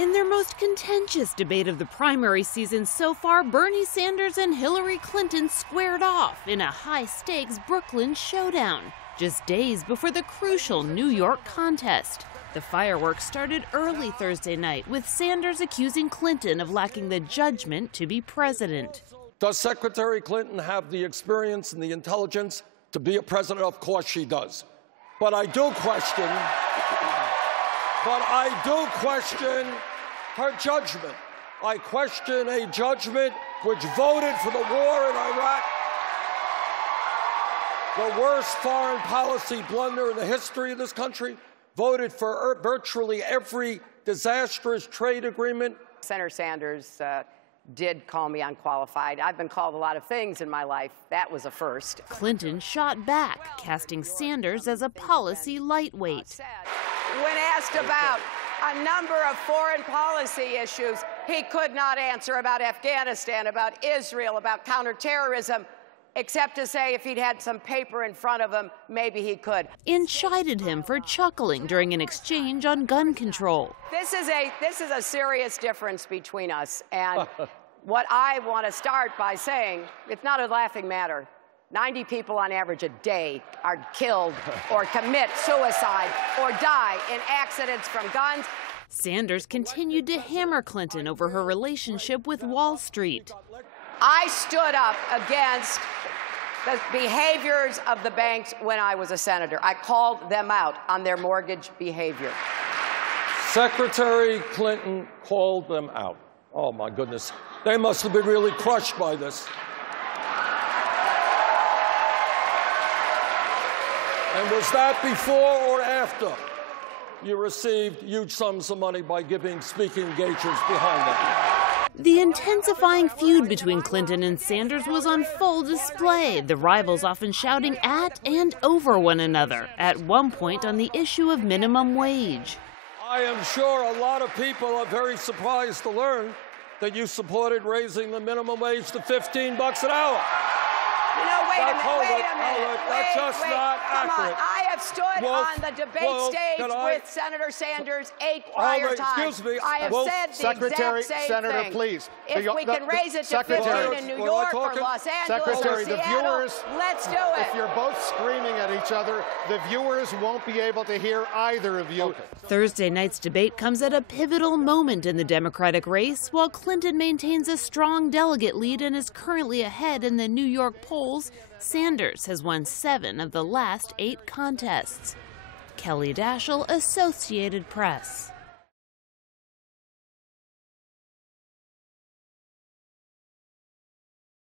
In their most contentious debate of the primary season so far, Bernie Sanders and Hillary Clinton squared off in a high-stakes Brooklyn showdown, just days before the crucial New York contest. The fireworks started early Thursday night, with Sanders accusing Clinton of lacking the judgment to be president. Does Secretary Clinton have the experience and the intelligence to be a president? Of course she does. But I do question her judgment. I question a judgment which voted for the war in Iraq, the worst foreign policy blunder in the history of this country, voted for virtually every disastrous trade agreement. Senator Sanders did call me unqualified. I've been called a lot of things in my life. That was a first. Clinton shot back, casting Sanders as a policy lightweight. When asked about a number of foreign policy issues, he could not answer about Afghanistan, about Israel, about counterterrorism, except to say if he'd had some paper in front of him, maybe he could. Chided him for chuckling during an exchange on gun control. This is a serious difference between us, and what I want to start by saying, it's not a laughing matter. 90 people on average a day are killed or commit suicide or die in accidents from guns. Sanders continued to hammer Clinton over her relationship with Wall Street. I stood up against the behaviors of the banks when I was a senator. I called them out on their mortgage behavior. Secretary Clinton called them out. Oh, my goodness. They must have been really crushed by this. And was that before or after you received huge sums of money by giving speaking engagements behind them? The intensifying feud between Clinton and Sanders was on full display, the rivals often shouting at and over one another, at one point on the issue of minimum wage. I am sure a lot of people are very surprised to learn that you supported raising the minimum wage to $15 an hour. You know, wait a minute. That's just not accurate. Come on. I have stood on the debate stage with Senator Sanders 8 prior times. Excuse me. I have said the Secretary, exact same Senator, thing. please. If we can raise it to 15 in New York or Los Angeles or Seattle, let's do it. If you're both screaming at each other, the viewers won't be able to hear either of you. Okay. Thursday night's debate comes at a pivotal moment in the Democratic race. While Clinton maintains a strong delegate lead and is currently ahead in the New York polls, Sanders has won 7 of the last 8 contests. Kelly Daschle, Associated Press.